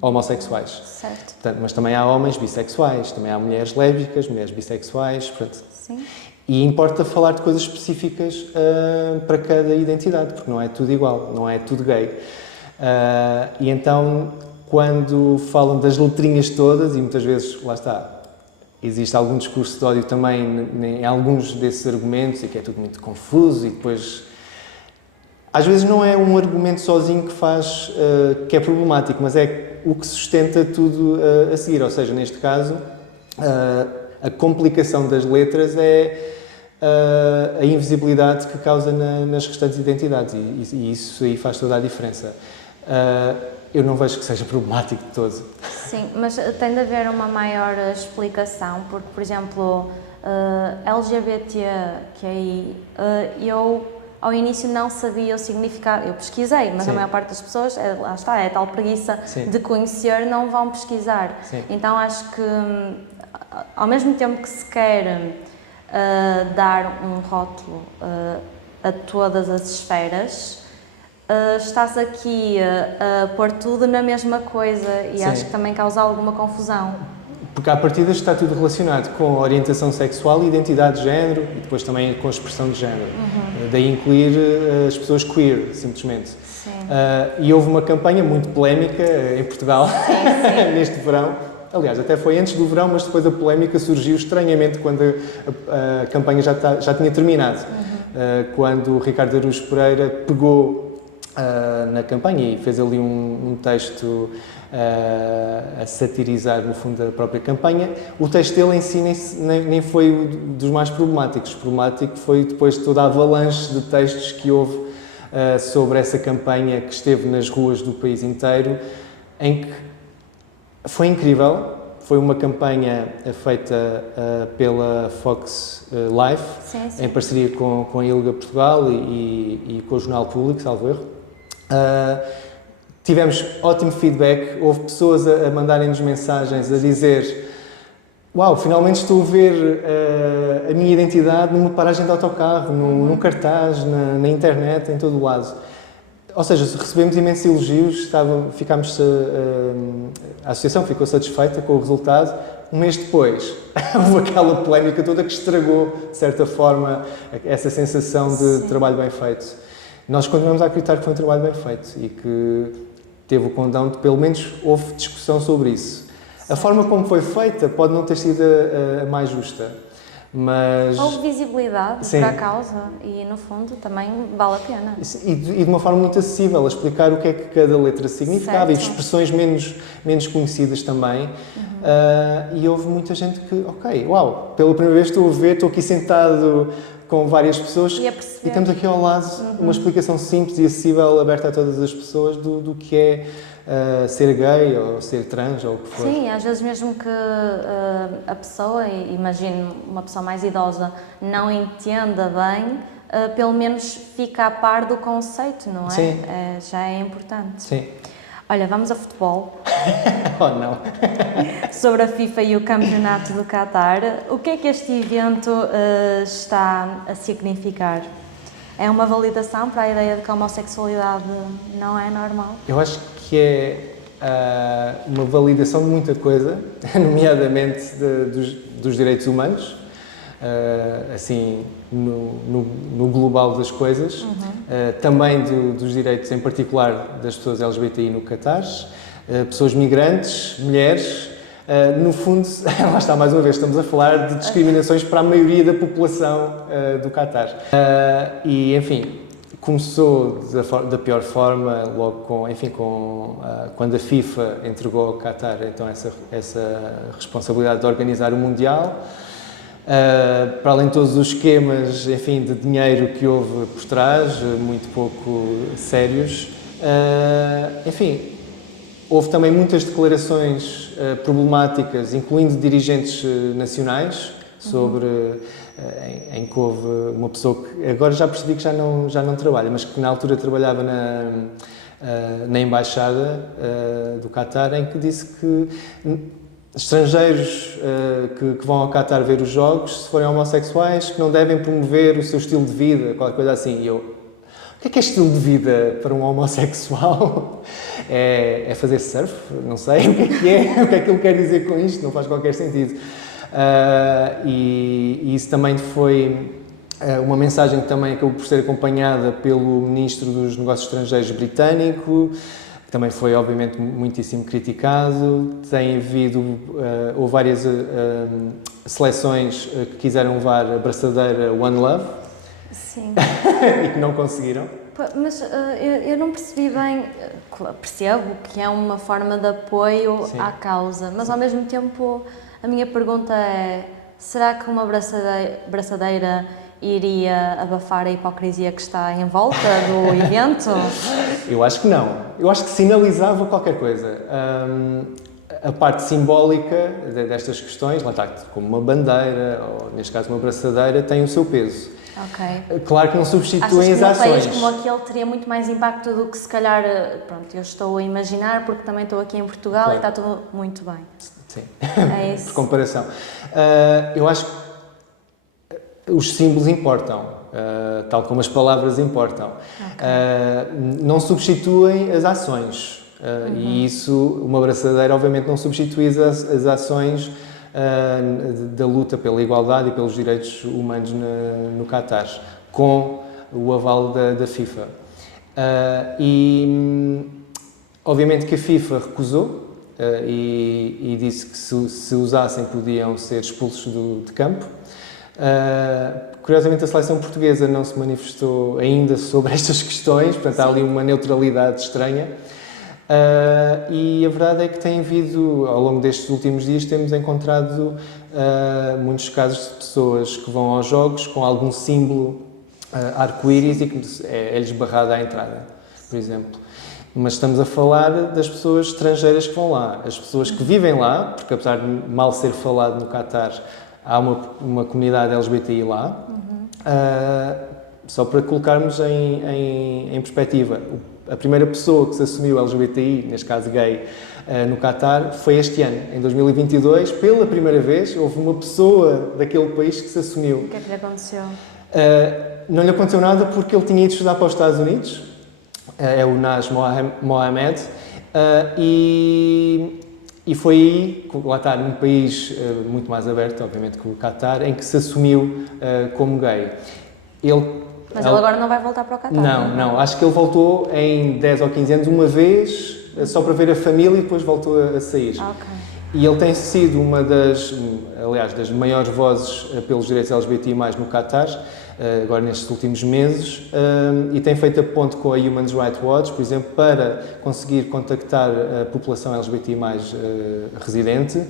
homossexuais. Certo. Portanto, mas também há homens bissexuais, também há mulheres lésbicas, mulheres bissexuais, portanto, sim. E importa falar de coisas específicas para cada identidade, porque não é tudo igual, não é tudo gay. E então, quando falam das letrinhas todas, e muitas vezes, lá está, existe algum discurso de ódio também em alguns desses argumentos, e que é tudo muito confuso, e depois às vezes não é um argumento sozinho que faz, que é problemático, mas é o que sustenta tudo a seguir. Ou seja, neste caso, a complicação das letras é a invisibilidade que causa nas restantes identidades e isso aí faz toda a diferença. Eu não vejo que seja problemático de todo. Sim, mas tem de haver uma maior explicação, porque, por exemplo, LGBTQI, eu ao início não sabia o significado, eu pesquisei, mas Sim. A maior parte das pessoas, lá está, é tal preguiça Sim. de conhecer, não vão pesquisar. Sim. Então acho que, ao mesmo tempo que se quer dar um rótulo a todas as esferas, está-se aqui a pôr tudo na mesma coisa e Sim. acho que também causa alguma confusão. Porque à partida está tudo relacionado com a orientação sexual e identidade de género e depois também com a expressão de género. Daí incluir as pessoas queer, simplesmente. E houve uma campanha muito polémica em Portugal neste verão. Aliás, até foi antes do verão, mas depois a polémica surgiu estranhamente quando a campanha já tinha terminado. Quando o Ricardo Araújo Pereira pegou na campanha e fez ali um texto a satirizar, no fundo, a própria campanha. O texto dele em si nem foi um dos mais problemáticos. O problemático foi depois toda a avalanche de textos que houve sobre essa campanha que esteve nas ruas do país inteiro, em que foi incrível. Foi uma campanha feita pela Fox Life, em parceria com a ILGA Portugal e com o Jornal Público, salvo erro. Tivemos ótimo feedback, houve pessoas a mandarem-nos mensagens a dizer: uau, finalmente estou a ver a minha identidade numa paragem de autocarro, num cartaz, na internet, em todo o lado. Ou seja, recebemos imensos elogios, a associação ficou satisfeita com o resultado. Um mês depois, houve aquela polémica toda que estragou, de certa forma, essa sensação de trabalho bem feito. Nós continuamos a acreditar que foi um trabalho bem feito e que teve o condão de, pelo menos, houve discussão sobre isso. A forma como foi feita pode não ter sido a mais justa, mas... Houve visibilidade para a causa e, no fundo, também vale a pena. E de uma forma muito acessível, a explicar o que é que cada letra significava e expressões menos conhecidas também. E houve muita gente que, ok, uau, pela primeira vez estou aqui sentado com várias pessoas e temos aqui ao lado uma explicação simples e acessível, aberta a todas as pessoas do que é ser gay ou ser trans ou o que for. Sim, às vezes mesmo que a pessoa, imagino uma pessoa mais idosa, não entenda bem, pelo menos fica a par do conceito, não é? Sim. Já é importante. Sim. Olha, vamos a futebol. Oh, não! Sobre a FIFA e o campeonato do Qatar. O que é que este evento está a significar? É uma validação para a ideia de que a homossexualidade não é normal? Eu acho que é uma validação de muita coisa, nomeadamente dos direitos humanos, assim, no global das coisas, também dos direitos, em particular, das pessoas LGBTI no Qatar, pessoas migrantes, mulheres. No fundo, lá está, mais uma vez, estamos a falar de discriminações para a maioria da população do Qatar. E, enfim, começou da pior forma, logo quando a FIFA entregou ao Qatar então essa responsabilidade de organizar o Mundial. Para além de todos os esquemas, enfim, de dinheiro que houve por trás, muito pouco sérios. Enfim, houve também muitas declarações problemáticas, incluindo dirigentes nacionais, em que houve uma pessoa que agora já percebi que já não trabalha, mas que na altura trabalhava na embaixada do Qatar, em que disse que estrangeiros que vão ao Qatar ver os jogos, se forem homossexuais, que não devem promover o seu estilo de vida, qualquer coisa assim. E eu, o que é estilo de vida para um homossexual? É fazer surf? Não sei o que é. O que é que ele quer dizer com isto? Não faz qualquer sentido. E isso também foi uma mensagem que também acabou por ser acompanhada pelo Ministro dos Negócios Estrangeiros britânico, que também foi, obviamente, muitíssimo criticado. Houve várias seleções que quiseram levar a braçadeira One Love. Sim. E que não conseguiram. Mas eu não percebi bem, percebo que é uma forma de apoio Sim. à causa, mas ao mesmo tempo a minha pergunta é, será que uma braçadeira iria abafar a hipocrisia que está em volta do evento? Eu acho que não. Eu acho que sinalizava qualquer coisa. A parte simbólica destas questões, lá está, como uma bandeira, ou neste caso uma braçadeira, tem o seu peso. Ok. Claro que não substituem as Achas que num ações. país como aquele teria muito mais impacto do que se calhar, pronto, eu estou a imaginar porque também estou aqui em Portugal Claro. e está tudo muito bem. Sim, É isso. por comparação. Eu acho que os símbolos importam, tal como as palavras importam. Não substituem as ações. E isso, uma braçadeira, obviamente, não substitui as ações da luta pela igualdade e pelos direitos humanos no Qatar, com o aval da FIFA. Obviamente que a FIFA recusou e disse que se usassem podiam ser expulsos de campo. Curiosamente, a seleção portuguesa não se manifestou ainda sobre estas questões, portanto há ali uma neutralidade estranha. E a verdade é que tem havido, ao longo destes últimos dias, temos encontrado muitos casos de pessoas que vão aos jogos com algum símbolo arco-íris e que é-lhes barrada à entrada, por exemplo. Mas estamos a falar das pessoas estrangeiras que vão lá, as pessoas que vivem lá, porque apesar de mal ser falado no Qatar, há uma comunidade LGBTI lá. Só para colocarmos em perspectiva, a primeira pessoa que se assumiu LGBTI, neste caso gay, no Qatar, foi este ano, em 2022, pela primeira vez, houve uma pessoa daquele país que se assumiu. O que é que lhe aconteceu? Não lhe aconteceu nada porque ele tinha ido estudar para os Estados Unidos, é o Naz Mohamed, e foi aí, lá está, num país muito mais aberto, obviamente, que o Qatar, em que se assumiu como gay. Mas ele agora não vai voltar para o Qatar? Não. Acho que ele voltou em 10 ou 15 anos, uma vez, só para ver a família e depois voltou a sair. Ok. E ele tem sido uma das maiores vozes pelos direitos LGBTI+, no Qatar, agora nestes últimos meses, e tem feito a ponte com a Human Rights Watch, por exemplo, para conseguir contactar a população LGBTI+, residente,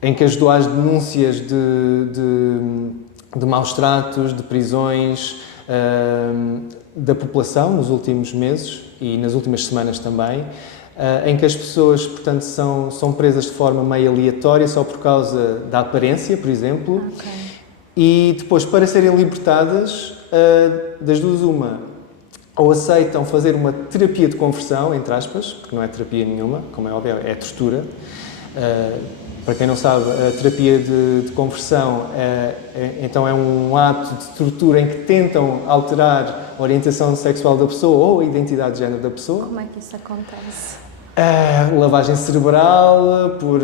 em que ajudou às denúncias de maus tratos, de prisões da população nos últimos meses e nas últimas semanas também, em que as pessoas, portanto, são presas de forma meio aleatória só por causa da aparência, por exemplo, e depois, para serem libertadas, das duas uma, ou aceitam fazer uma terapia de conversão, entre aspas, porque não é terapia nenhuma, como é óbvio, é tortura. Para quem não sabe, a terapia de conversão então é um ato de tortura em que tentam alterar a orientação sexual da pessoa ou a identidade de género da pessoa. Como é que isso acontece? Lavagem cerebral, por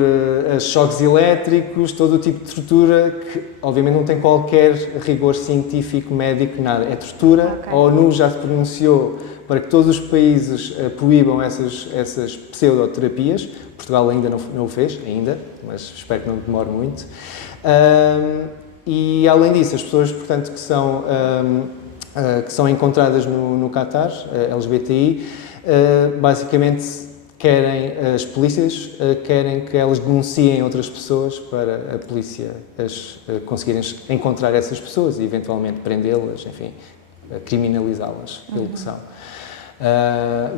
choques elétricos, todo o tipo de tortura que obviamente não tem qualquer rigor científico, médico, nada. É tortura. A ONU já se pronunciou para que todos os países proíbam essas pseudoterapias. Portugal ainda não o fez, mas espero que não demore muito. E além disso, as pessoas, portanto, que são encontradas no Qatar, LGBTI, basicamente as polícias querem que elas denunciem outras pessoas para a polícia conseguirem encontrar essas pessoas e eventualmente prendê-las, enfim, criminalizá-las pelo que são.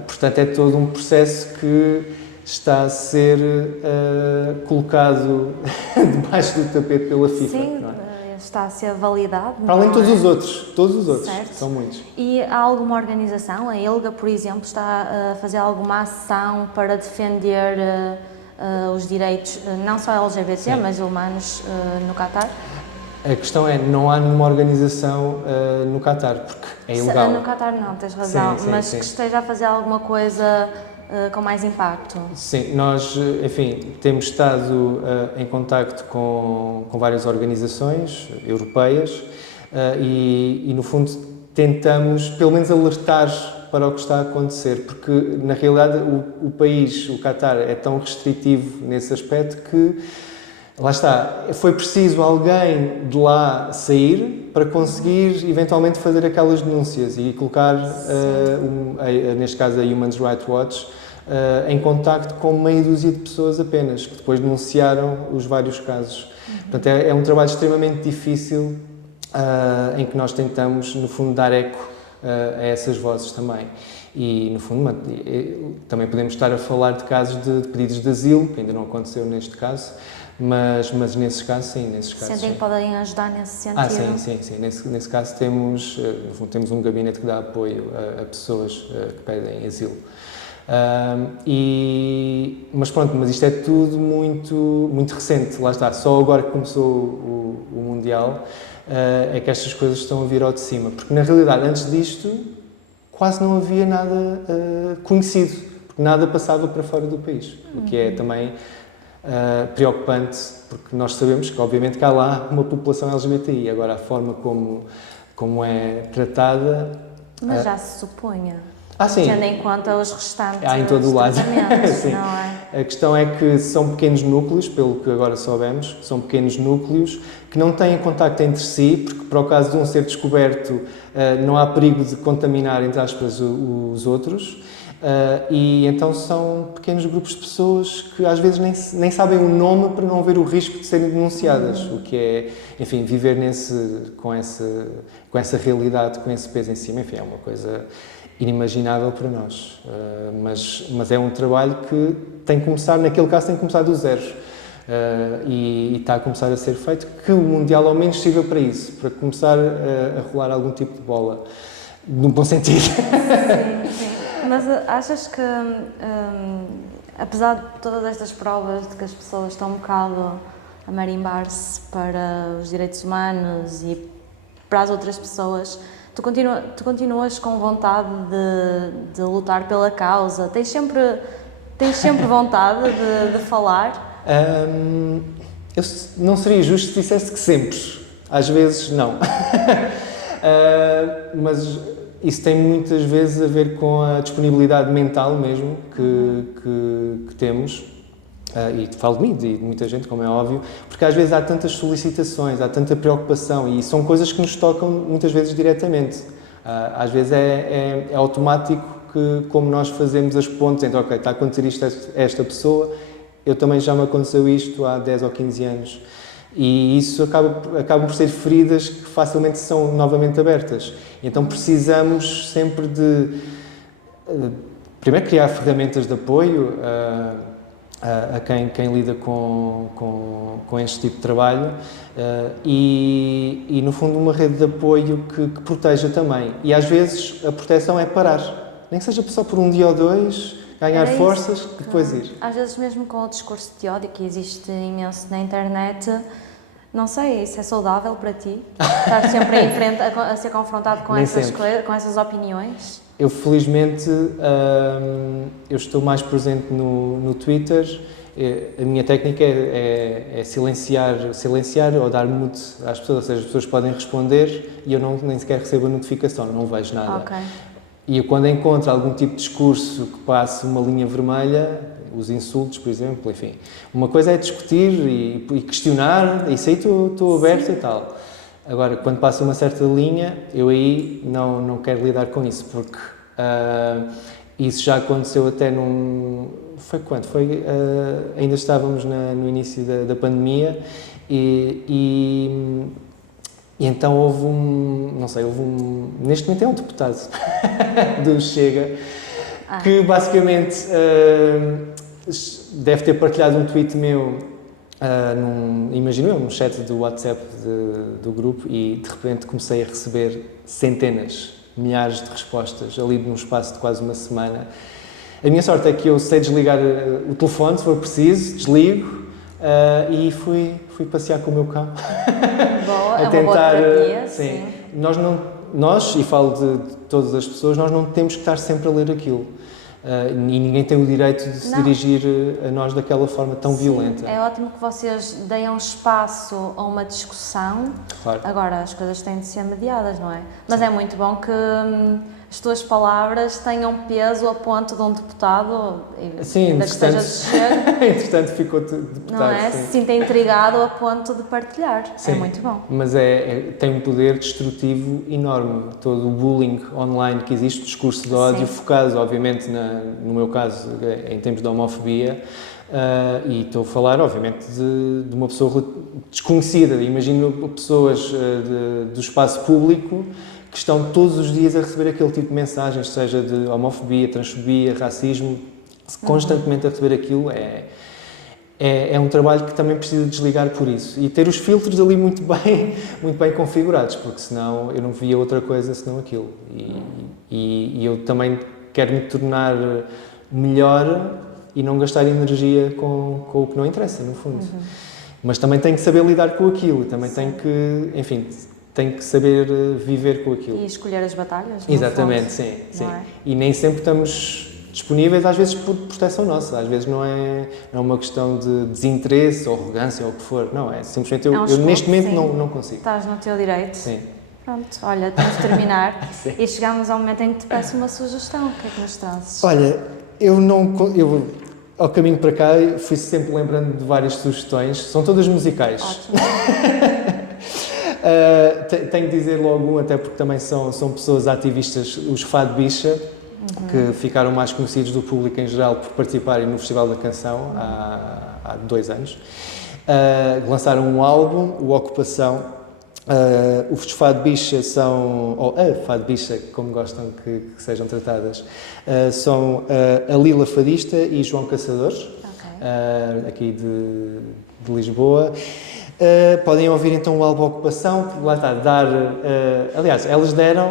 Portanto, é todo um processo que está a ser colocado debaixo do tapete pela FIFA. Sim, não é? Está a ser validado. Para além de todos os outros, certo. São muitos. E há alguma organização, a ILGA, por exemplo, está a fazer alguma ação para defender os direitos, não só LGBT, Sim. mas humanos no Qatar? A questão é, não há nenhuma organização no Qatar, porque é ilegal. No Qatar não, tens razão, Sim, mas que esteja a fazer alguma coisa com mais impacto. Sim, nós, enfim, temos estado em contacto com várias organizações europeias e, no fundo, tentamos, pelo menos, alertar para o que está a acontecer, porque, na realidade, o país, o Qatar, é tão restritivo nesse aspecto que Lá está, foi preciso alguém de lá sair para conseguir eventualmente fazer aquelas denúncias e colocar, neste caso a Human Rights Watch, em contacto com meia dúzia de pessoas apenas, que depois denunciaram os vários casos. Portanto, é um trabalho extremamente difícil em que nós tentamos, no fundo, dar eco a essas vozes também. E, no fundo, também podemos estar a falar de casos de pedidos de asilo, que ainda não aconteceu neste caso, mas nesses casos, sim, nesses casos. Sentem que podem ajudar nesse sentido? Sim. Nesse caso temos um gabinete que dá apoio a pessoas que pedem asilo. Mas isto é tudo muito recente, lá está, só agora que começou o Mundial é que estas coisas estão a vir ao de cima, porque na realidade antes disto quase não havia nada conhecido, porque nada passava para fora do país, o que é também preocupante, porque nós sabemos que obviamente que há lá uma população LGBTI, agora a forma como é tratada... Mas já se supunha. Sim. Tendo em conta os restantes em todo o lado. Sim. Não é? A questão é que são pequenos núcleos, pelo que agora soubemos, são pequenos núcleos que não têm contacto entre si, porque para o caso de um ser descoberto não há perigo de contaminar, entre aspas, os outros, e então são pequenos grupos de pessoas que às vezes nem sabem o nome para não haver o risco de serem denunciadas, o que é, enfim, viver com essa realidade, com esse peso em cima, enfim, é uma coisa inimaginável para nós, mas é um trabalho que tem que começar, naquele caso tem que começar do zero, e está a começar a ser feito, que o Mundial ao menos sirva para isso, para começar a rolar algum tipo de bola, num bom sentido. Sim. Mas achas que, apesar de todas estas provas de que as pessoas estão um bocado a marimbar-se para os direitos humanos e para as outras pessoas, tu continuas com vontade de lutar pela causa? Tens sempre vontade de falar? Eu não seria justo se dissesse que sempre. Às vezes, não. Mas isso tem muitas vezes a ver com a disponibilidade mental mesmo que temos. E falo de mim e de muita gente, como é óbvio, porque às vezes há tantas solicitações, há tanta preocupação e são coisas que nos tocam muitas vezes diretamente. Às vezes é automático que, como nós fazemos as pontes entre, ok, está a acontecer isto a esta pessoa, eu também já me aconteceu isto há 10 ou 15 anos. E isso acabam por ser feridas que facilmente são novamente abertas. Então precisamos sempre de, primeiro, criar ferramentas de apoio a quem lida com este tipo de trabalho e, no fundo, uma rede de apoio que proteja também. E, às vezes, a proteção é parar. Nem que seja só por um dia ou dois, ganhar forças, e depois ir. Às vezes, mesmo com o discurso de ódio que existe imenso na internet, não sei, isso é saudável para ti? Estar sempre em frente a ser confrontado com essas opiniões? Eu, felizmente, eu estou mais presente no Twitter. A minha técnica é silenciar ou dar mute às pessoas, ou seja, as pessoas podem responder e eu nem sequer recebo a notificação, não vejo nada. Okay. E eu, quando encontro algum tipo de discurso que passe uma linha vermelha, os insultos, por exemplo, enfim, uma coisa é discutir e questionar, isso aí estou aberto e tal. Agora, quando passa uma certa linha, eu aí não quero lidar com isso, porque isso já aconteceu até Foi quando? Ainda estávamos no início da pandemia e então houve neste momento é um deputado do Chega, que basicamente deve ter partilhado um tweet meu, imagino eu, num chat do WhatsApp do grupo, e de repente comecei a receber centenas, milhares de respostas ali num espaço de quase uma semana. A minha sorte é que eu sei desligar o telefone, se for preciso, desligo e fui passear com o meu cão. Boa, é uma boa terapia, sim. Nós, e falo de todas as pessoas, nós não temos que estar sempre a ler aquilo. E ninguém tem o direito de se dirigir a nós daquela forma tão violenta. É ótimo que vocês deem um espaço a uma discussão. Claro. Agora, as coisas têm de ser mediadas, não é? Mas é muito bom que as tuas palavras tenham peso a ponto de um deputado, sim, ainda que esteja a descer, entretanto ficou deputado. não é? Sim. Se sinta intrigado a ponto de partilhar. Sim, é muito bom. Mas tem um poder destrutivo enorme. Todo o bullying online que existe, o discurso de ódio, Sim. focado, obviamente, no meu caso, em termos de homofobia, e estou a falar, obviamente, de uma pessoa desconhecida. Imagino pessoas do espaço público que estão todos os dias a receber aquele tipo de mensagens, seja de homofobia, transfobia, racismo, constantemente a receber aquilo. É um trabalho que também precisa desligar por isso e ter os filtros ali muito bem configurados, porque senão eu não via outra coisa senão aquilo. E eu também quero me tornar melhor e não gastar energia com o que não interessa, no fundo. Mas também tenho que saber lidar com aquilo, também tenho que saber viver com aquilo. E escolher as batalhas. Exatamente, fundo, sim. é? E nem sempre estamos disponíveis, às vezes por proteção nossa, às vezes não é uma questão de desinteresse ou arrogância ou o que for, não, é simplesmente eu neste momento não consigo. Estás no teu direito. Sim. Pronto, olha, temos de terminar e chegamos ao momento em que te peço uma sugestão, o que é que nos trazes? Olha, eu ao caminho para cá fui sempre lembrando de várias sugestões, são todas musicais. Ótimo. Tenho de dizer logo um, até porque também são pessoas ativistas, os Fado Bicha, que ficaram mais conhecidos do público em geral por participarem no Festival da Canção há 2 anos. Lançaram um álbum, o Ocupação. Os Fado Bicha são, ou a Fado Bicha, como gostam que sejam tratadas, são a Lila Fadista e João Caçadores, aqui de Lisboa. Podem ouvir então o álbum Ocupação, lá está, aliás, elas deram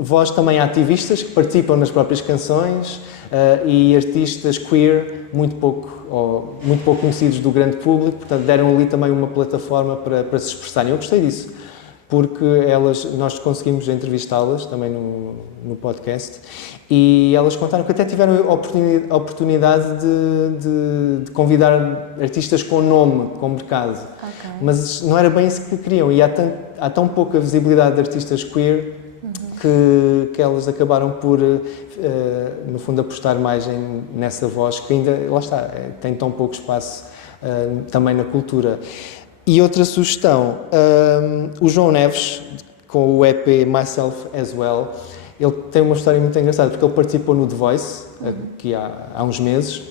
voz também a ativistas que participam nas próprias canções e artistas queer muito pouco conhecidos do grande público, portanto deram ali também uma plataforma para se expressarem. Eu gostei disso, porque nós conseguimos entrevistá-las também no podcast e elas contaram que até tiveram a oportunidade de convidar artistas com nome, com mercado, mas não era bem isso que queriam e há tão pouca visibilidade de artistas queer que elas acabaram por, no fundo, apostar mais nessa voz que ainda, lá está, tem tão pouco espaço também na cultura. E outra sugestão, o João Neves, com o EP Myself As Well, ele tem uma história muito engraçada, porque ele participou no The Voice, aqui há uns meses,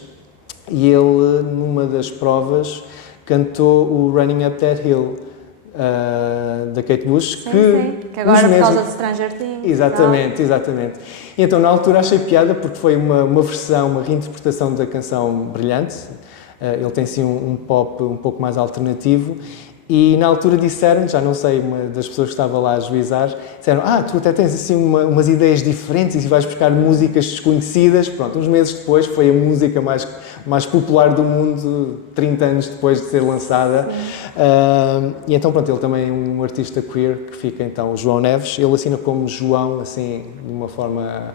e ele, numa das provas, cantou o Running Up That Hill, da Kate Bush, que agora por causa de Stranger Things. Exatamente. E então, na altura, achei piada, porque foi uma versão, uma reinterpretação da canção Brilhante. Ele tem sim um pop um pouco mais alternativo e na altura disseram, já não sei, uma das pessoas que estava lá a juizar, disseram, tu até tens assim umas ideias diferentes e vais buscar músicas desconhecidas. Pronto, uns meses depois foi a música mais popular do mundo, 30 anos depois de ser lançada. E então, pronto, ele também é um artista queer que fica então o João Neves. Ele assina como João, assim, de uma forma...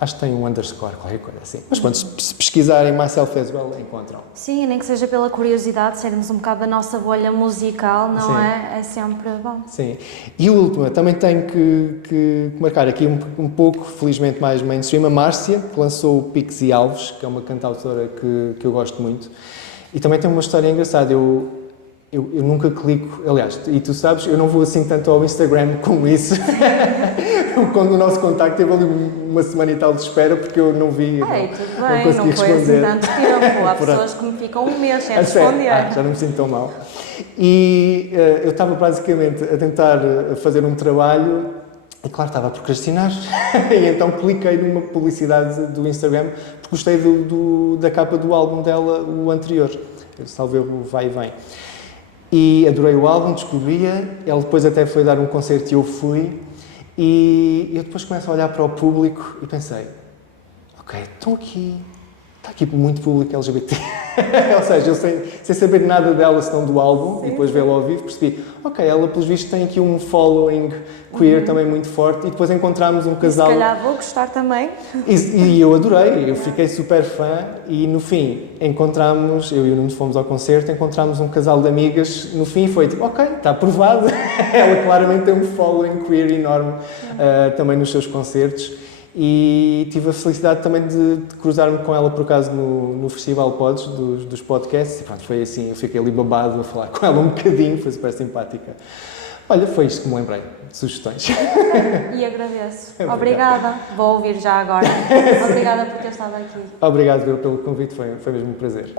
acho que tem um underscore, qualquer coisa assim. Mas pronto, se pesquisarem Myself As Well, encontram. Sim, nem que seja pela curiosidade, sairmos um bocado da nossa bolha musical, não Sim. é? É sempre bom. Sim. E a última, também tenho que marcar aqui um pouco, felizmente mais mainstream, a Márcia, que lançou o Pixie Alves, que é uma cantautora que eu gosto muito. E também tem uma história engraçada. Eu nunca clico, aliás, e tu sabes, eu não vou assim tanto ao Instagram como isso. Quando o nosso contacto teve ali uma semana e tal de espera, porque eu não vi, tudo bem, não consegui não foi responder. assim tanto tempo. Há pessoas que me ficam um mês sem responder. Já não me sinto tão mal. E eu estava basicamente a tentar fazer um trabalho e, claro, estava a procrastinar. E então cliquei numa publicidade do Instagram, porque gostei da capa do álbum dela, o anterior. Salvei o Vai e Vem. E adorei o álbum, descobri-a. Ela depois até foi dar um concerto e eu fui. E eu depois começo a olhar para o público e pensei, ok, estão aqui, está aqui muito público LGBT. Ou seja, eu sem saber nada dela, senão do álbum, e depois vê-la ao vivo, percebi, ok, ela pelos vistos tem aqui um following queer também muito forte, e depois encontramos um casal... Se calhar vou gostar também. E eu adorei, eu fiquei super fã, e no fim encontramos, eu e o Nuno fomos ao concerto, encontramos um casal de amigas, no fim foi tipo, ok, está aprovado, ela claramente tem um following queer enorme também nos seus concertos. E tive a felicidade também de cruzar-me com ela, por acaso, no Festival Pods, dos podcasts. E pronto, foi assim, eu fiquei ali babado a falar com ela um bocadinho, foi super simpática. Olha, foi isto que me lembrei, de sugestões. E agradeço. Obrigada. Vou ouvir já agora. Obrigada por ter estado aqui. Obrigado pelo convite, foi mesmo um prazer.